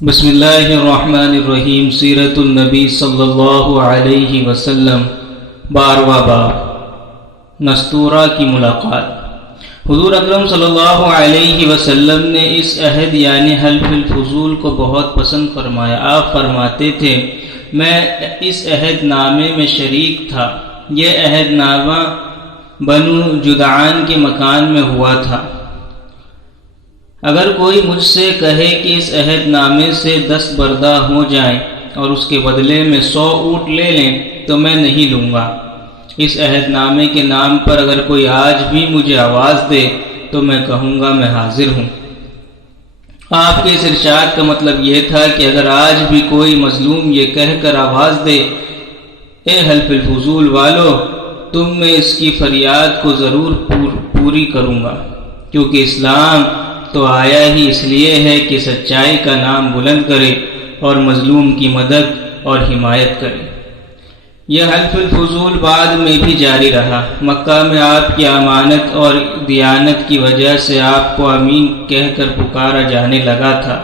بسم اللہ الرحمن الرحیم۔ سیرت النبی صلی اللہ علیہ وسلم، 12واں باب، نستورہ کی ملاقات۔ حضور اکرم صلی اللہ علیہ وسلم نے اس عہد یعنی حلف الفضول کو بہت پسند فرمایا۔ آپ فرماتے تھے، میں اس عہد نامے میں شریک تھا۔ یہ عہد نامہ بنو جدعان کے مکان میں ہوا تھا۔ اگر کوئی مجھ سے کہے کہ اس عہد نامے سے 10 بردہ ہو جائیں اور اس کے بدلے میں 100 اونٹ لے لیں تو میں نہیں لوں گا۔ اس عہد نامے کے نام پر اگر کوئی آج بھی مجھے آواز دے تو میں کہوں گا میں حاضر ہوں۔ آپ کے اس ارشاد کا مطلب یہ تھا کہ اگر آج بھی کوئی مظلوم یہ کہہ کر آواز دے، اے حلف الفضول والو، تم میں اس کی فریاد کو ضرور پوری کروں گا، کیونکہ اسلام تو آیا ہی اس لیے ہے کہ سچائی کا نام بلند کرے اور مظلوم کی مدد اور حمایت کرے۔ یہ حلف الفضول بعد میں بھی جاری رہا۔ مکہ میں آپ کی امانت اور دیانت کی وجہ سے آپ کو امین کہہ کر پکارا جانے لگا تھا۔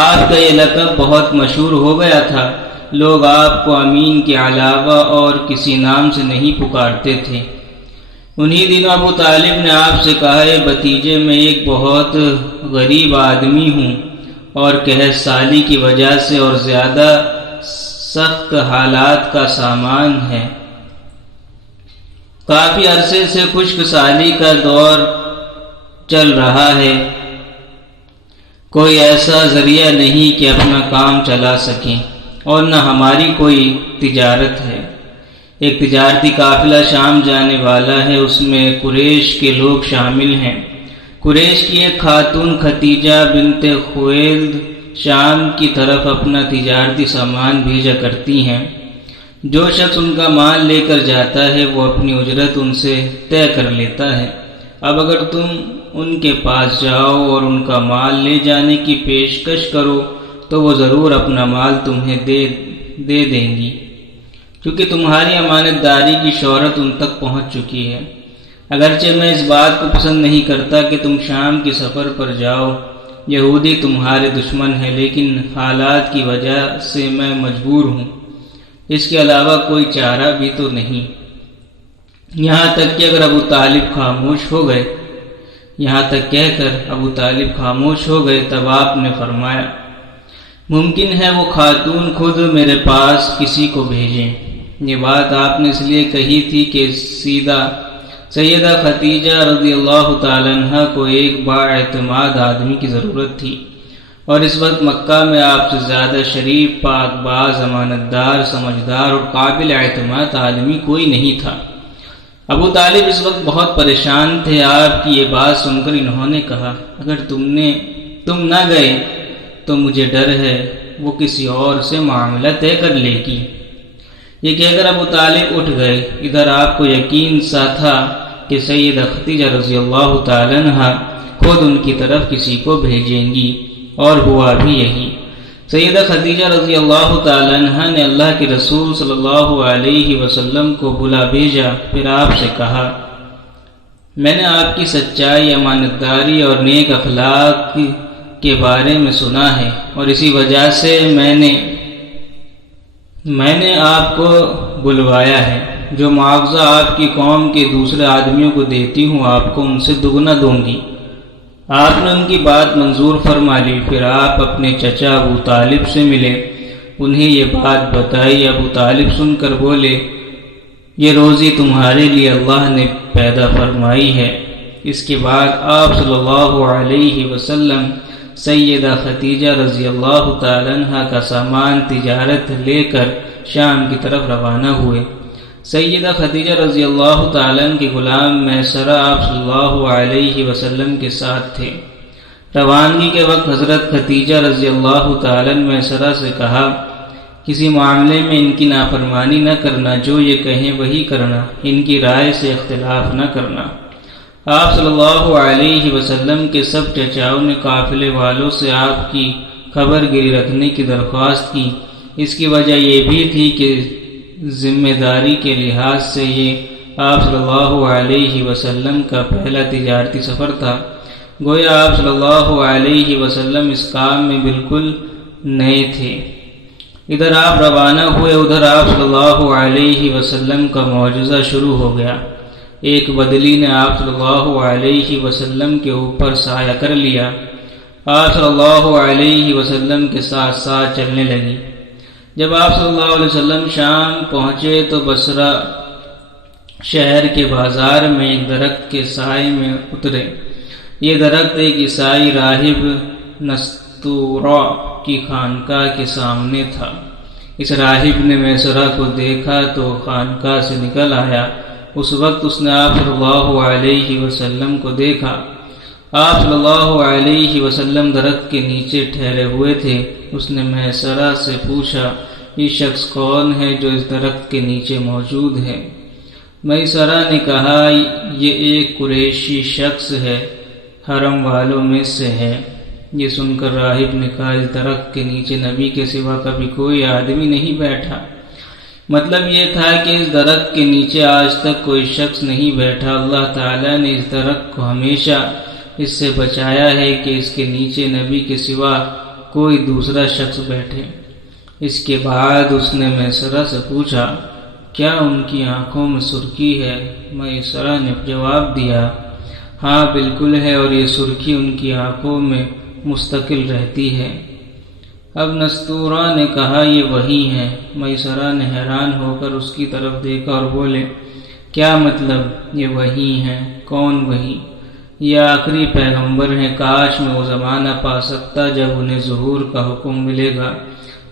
آپ کا یہ لقب بہت مشہور ہو گیا تھا۔ لوگ آپ کو امین کے علاوہ اور کسی نام سے نہیں پکارتے تھے۔ انہی دنوں ابو طالب نے آپ سے کہا، اے بھتیجے، میں ایک بہت غریب آدمی ہوں اور قحط سالی کی وجہ سے اور زیادہ سخت حالات کا سامان ہے۔ کافی عرصے سے خشک سالی کا دور چل رہا ہے۔ کوئی ایسا ذریعہ نہیں کہ اپنا کام چلا سکیں، اور نہ ہماری کوئی تجارت ہے۔ ایک تجارتی قافلہ شام جانے والا ہے، اس میں قریش کے لوگ شامل ہیں۔ قریش کی ایک خاتون ختیجہ بنت خویلد شام کی طرف اپنا تجارتی سامان بھیجا کرتی ہیں۔ جو شخص ان کا مال لے کر جاتا ہے وہ اپنی اجرت ان سے طے کر لیتا ہے۔ اب اگر تم ان کے پاس جاؤ اور ان کا مال لے جانے کی پیشکش کرو تو وہ ضرور اپنا مال تمہیں دے دیں گی، کیونکہ تمہاری امانت داری کی شہرت ان تک پہنچ چکی ہے۔ اگرچہ میں اس بات کو پسند نہیں کرتا کہ تم شام کی سفر پر جاؤ، یہودی تمہارے دشمن ہیں، لیکن حالات کی وجہ سے میں مجبور ہوں، اس کے علاوہ کوئی چارہ بھی تو نہیں۔ یہاں تک کہ اگر ابو طالب خاموش ہو گئے، یہاں تک کہہ کر ابو طالب خاموش ہو گئے، تب آپ نے فرمایا، ممکن ہے وہ خاتون خود میرے پاس کسی کو بھیجیں۔ یہ بات آپ نے اس لیے کہی تھی کہ سیدہ ختیجہ رضی اللہ تعالیٰ عنہ کو ایک بااعتماد آدمی کی ضرورت تھی، اور اس وقت مکہ میں آپ سے زیادہ شریف، پاک باز، امانت دار، سمجھدار اور قابل اعتماد آدمی کوئی نہیں تھا۔ ابو طالب اس وقت بہت پریشان تھے۔ آپ کی یہ بات سن کر انہوں نے کہا، اگر تم نہ گئے تو مجھے ڈر ہے وہ کسی اور سے معاملہ طے کر لے گی۔ یہ کہہ کر ابو طالب اٹھ گئے۔ ادھر آپ کو یقین سا تھا کہ سیدہ ختیجہ رضی اللہ تعالیٰ عنہ خود ان کی طرف کسی کو بھیجیں گی، اور ہوا بھی یہی۔ سیدہ ختیجہ رضی اللہ تعالیٰ عنہ نے اللہ کے رسول صلی اللہ علیہ وسلم کو بلا بھیجا، پھر آپ سے کہا، میں نے آپ کی سچائی، امانت داری اور نیک اخلاق کے بارے میں سنا ہے، اور اسی وجہ سے میں نے آپ کو بلوایا ہے۔ جو معاوضہ آپ کی قوم کے دوسرے آدمیوں کو دیتی ہوں، آپ کو ان سے دگنا دوں گی۔ آپ نے ان کی بات منظور فرما لی۔ پھر آپ اپنے چچا ابو طالب سے ملے، انہیں یہ بات بتائی۔ ابو طالب سن کر بولے، یہ روزی تمہارے لیے اللہ نے پیدا فرمائی ہے۔ اس کے بعد آپ صلی اللہ علیہ وسلم سیدہ ختیجہ رضی اللہ تعالیٰ عنہ کا سامان تجارت لے کر شام کی طرف روانہ ہوئے۔ سیدہ ختیجہ رضی اللہ تعالیٰ عنہ کے غلام میسرہ آپ صلی اللہ علیہ وسلم کے ساتھ تھے۔ روانگی کے وقت حضرت ختیجہ رضی اللہ تعالیٰ عنہ میسرہ سے کہا، کسی معاملے میں ان کی نافرمانی نہ کرنا، جو یہ کہیں وہی کرنا، ان کی رائے سے اختلاف نہ کرنا۔ آپ صلی اللہ علیہ وسلم کے سب چچاؤں نے قافلے والوں سے آپ کی خبر گیری رکھنے کی درخواست کی۔ اس کی وجہ یہ بھی تھی کہ ذمہ داری کے لحاظ سے یہ آپ صلی اللہ علیہ وسلم کا پہلا تجارتی سفر تھا۔ گویا آپ صلی اللہ علیہ وسلم اس کام میں بالکل نئے تھے۔ ادھر آپ روانہ ہوئے، ادھر آپ صلی اللہ علیہ وسلم کا معجزہ شروع ہو گیا۔ ایک بدلی نے آپ صلی اللہ علیہ وسلم کے اوپر سایہ کر لیا، آپ صلی اللہ علیہ وسلم کے ساتھ ساتھ چلنے لگی۔ جب آپ صلی اللہ علیہ وسلم شام پہنچے تو بصرہ شہر کے بازار میں ایک درخت کے سائے میں اترے۔ یہ درخت ایک عیسائی راہب نستورا کی خانقاہ کے سامنے تھا۔ اس راہب نے میسرہ کو دیکھا تو خانقاہ سے نکل آیا۔ اس وقت اس نے آپ صلی اللہ علیہ وسلم کو دیکھا۔ آپ صلی اللہ علیہ وسلم درخت کے نیچے ٹھہرے ہوئے تھے۔ اس نے میسرہ سے پوچھا، یہ شخص کون ہے جو اس درخت کے نیچے موجود ہے؟ میسرہ نے کہا، یہ ایک قریشی شخص ہے، حرم والوں میں سے ہے۔ یہ سن کر راہب نے کہا، اس درخت کے نیچے نبی کے سوا کبھی کوئی آدمی نہیں بیٹھا۔ مطلب یہ تھا کہ اس درخت کے نیچے آج تک کوئی شخص نہیں بیٹھا۔ اللہ تعالیٰ نے اس درخت کو ہمیشہ اس سے بچایا ہے کہ اس کے نیچے نبی کے سوا کوئی دوسرا شخص بیٹھے۔ اس کے بعد اس نے میسرہ سے پوچھا، کیا ان کی آنکھوں میں سرخی ہے؟ میسرہ نے جواب دیا، ہاں بالکل ہے، اور یہ سرخی ان کی آنکھوں میں مستقل رہتی ہے۔ اب نستورا نے کہا، یہ وہی ہیں۔ میسرہ نے حیران ہو کر اس کی طرف دیکھا اور بولے، کیا مطلب یہ وہی ہیں؟ کون وہی؟ یہ آخری پیغمبر ہیں۔ کاش میں وہ زمانہ پا سکتا جب انہیں ظہور کا حکم ملے گا،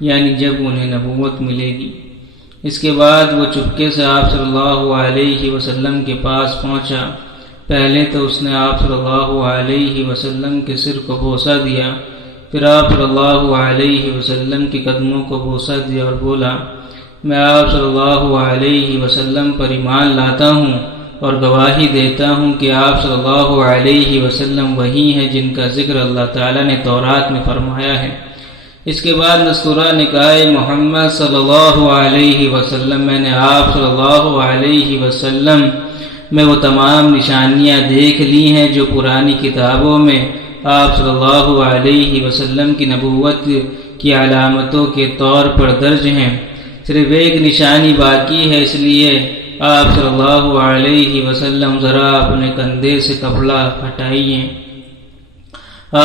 یعنی جب انہیں نبوت ملے گی۔ اس کے بعد وہ چپکے سے آپ صلی اللہ علیہ وسلم کے پاس پہنچا۔ پہلے تو اس نے آپ صلی اللہ علیہ وسلم کے سر کو بوسہ دیا، پھر آپ صلی اللہ علیہ وسلم کے قدموں کو بوسہ دیا اور بولا، میں آپ صلی اللہ علیہ وسلم پر ایمان لاتا ہوں اور گواہی دیتا ہوں کہ آپ صلی اللہ علیہ وسلم وہی ہیں جن کا ذکر اللہ تعالیٰ نے تورات میں فرمایا ہے۔ اس کے بعد نستورا نے کہا، اے محمد صلی اللہ علیہ وسلم، میں نے آپ صلی اللہ علیہ وسلم میں وہ تمام نشانیاں دیکھ لی ہیں جو پرانی کتابوں میں آپ صلی اللہ علیہ وسلم کی نبوت کی علامتوں کے طور پر درج ہیں۔ صرف ایک نشانی باقی ہے، اس لیے آپ صلی اللہ علیہ وسلم ذرا اپنے کندھے سے کپڑا ہٹائیے۔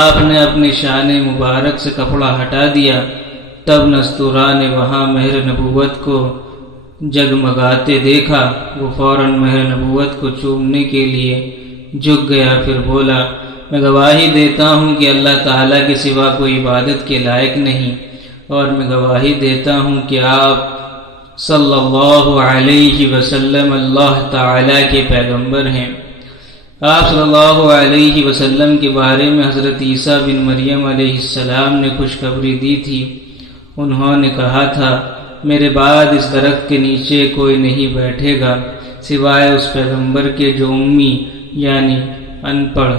آپ نے اپنے شان مبارک سے کپڑا ہٹا دیا۔ تب نستورا نے وہاں مہر نبوت کو جگمگاتے دیکھا۔ وہ فوراً مہر نبوت کو چومنے کے لیے جھک گیا، پھر بولا، میں گواہی دیتا ہوں کہ اللہ تعالیٰ کے سوا کوئی عبادت کے لائق نہیں، اور میں گواہی دیتا ہوں کہ آپ صلی اللہ علیہ وسلم اللہ تعالیٰ کے پیغمبر ہیں۔ آپ صلی اللہ علیہ وسلم کے بارے میں حضرت عیسیٰ بن مریم علیہ السلام نے خوشخبری دی تھی۔ انہوں نے کہا تھا، میرے بعد اس درخت کے نیچے کوئی نہیں بیٹھے گا سوائے اس پیغمبر کے جو امی یعنی ان پڑھ،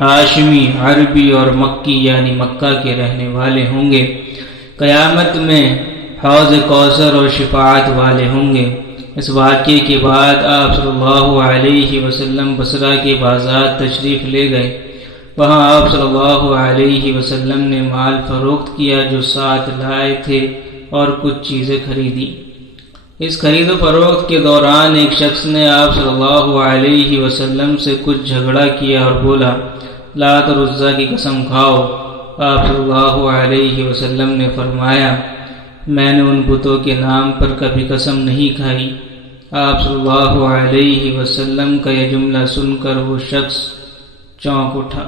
ہاشمی، عربی اور مکی یعنی مکہ کے رہنے والے ہوں گے۔ قیامت میں حوض کوثر اور شفاعت والے ہوں گے۔ اس واقعے کے بعد آپ صلی اللہ علیہ وسلم بصرہ کے بازار تشریف لے گئے۔ وہاں آپ صلی اللہ علیہ وسلم نے مال فروخت کیا جو ساتھ لائے تھے اور کچھ چیزیں خریدی۔ اس خرید و فروخت کے دوران ایک شخص نے آپ صلی اللہ علیہ وسلم سے کچھ جھگڑا کیا اور بولا، لات اور عزیٰ کی قسم کھاؤ۔ آپ صلی اللہ علیہ وسلم نے فرمایا، میں نے ان بتوں کے نام پر کبھی قسم نہیں کھائی۔ آپ صلی اللہ علیہ وسلم کا یہ جملہ سن کر وہ شخص چونک اٹھا۔